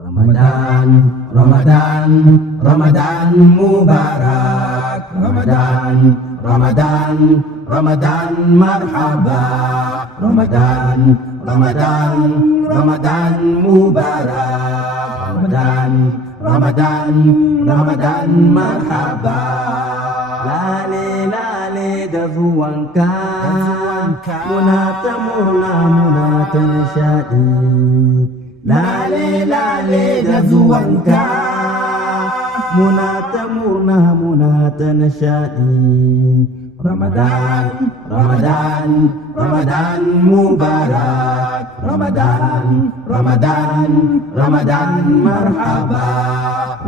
Ramadan, Ramadan, Ramadan Mubarak. Ramadan, Ramadan, Ramadan marhaba. Ramadan, Ramadan, Ramadan Mubarak. Ramadan, Ramadan, Ramadan marhaba. Lale lale da zuwanka, muna ta murna muna ta nishadi. Lale lale da zuwanka, muna ta murna muna ta nishadi. Ramadan, Ramadan, Ramadan Mubarak. Ramadan, Ramadan, Ramadan marhaba.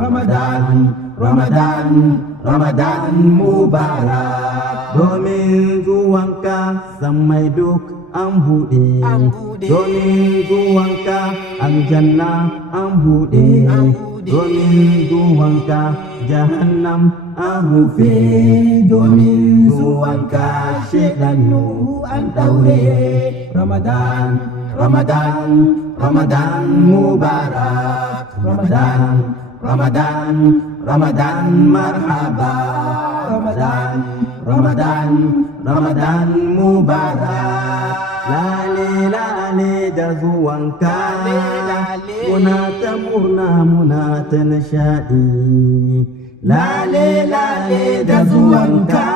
Ramadan, Ramadan, Ramadan Mubarak. Domin zuwanka sammai duk an buɗe, domin zuwanka aljanna an buɗe, domin zuwanka jahannam an rufe, domin zuwanka shedanu an daure. Ramadan, Ramadan, Ramadan Mubarak. Ramadan, Ramadan, Ramadan marhaba. Ramadan, Ramadan, Ramadan Mubarak. Lale lale da zuwanka, muna ta murna muna ta nishadi. Lale lale da zuwanka,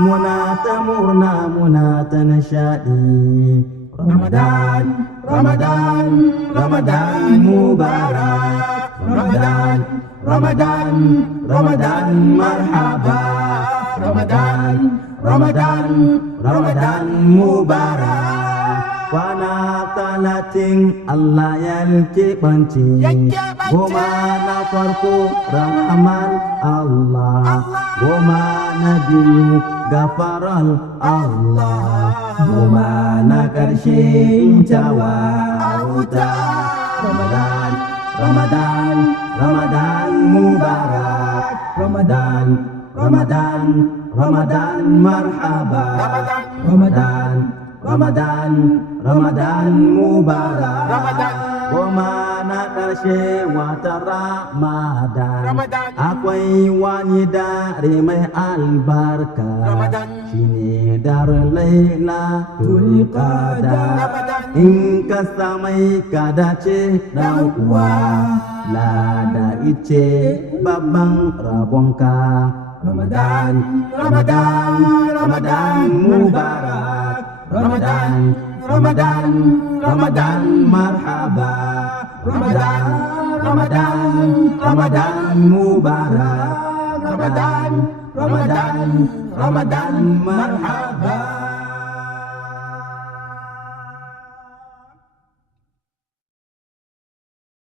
muna ta murna muna ta nishadi. Ramadan, Ramadan, Ramadan Mubarak. Ramadan, Ramadan, Ramadan marhaba. Ramadan, Ramadan, Ramadan Mubarak. Kwana talatin Allah ya keɓance, goma na farko rahman Allah, goma na biyu gafaral Allah, goma na ƙarshe jawa auta. Ramadan, Ramadan, Ramadan Mubarak. Ramadan, Ramadan, Ramadan marhaba. Ramadan, Ramadan, Ramadan Mubarak. Goma na ƙarshe wata Ramadan, akwai wani dare mai albarka, shine daren Lailatul Qadar. In ka samai ka dace dan uwa, lada ice babban rabonka. Ramadan, Ramadan, Ramadan Mubarak. Ramadan, Ramadan, Ramadan marhaba. Ramadan, Ramadan, Ramadan Mubarak. Ramadan, Ramadan, Ramadan marhaba.